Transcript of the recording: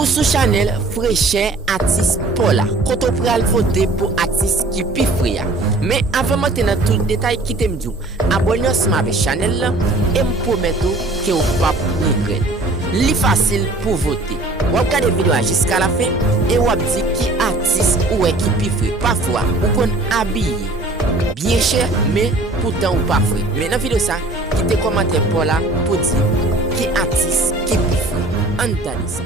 Ou sous Chanel Fréchet artiste Paula. Quand on pral voter pour artiste qui pi fria. Mais avant de dans tout détail qui t'aime dit, abonnez-vous ensemble avec Chanel là et me promettez que vous pas regretter. Li facile pour voter. Vous regardez la vidéo jusqu'à la fin et vous dites qui artiste ou qui pi fri. Parfois, vous qu'on habillé bien cher mais pourtant ou pas fri. Mais dans la vidéo ça, quittez commentaire Paula pour dire qui artiste qui pi fri. Entendez ça.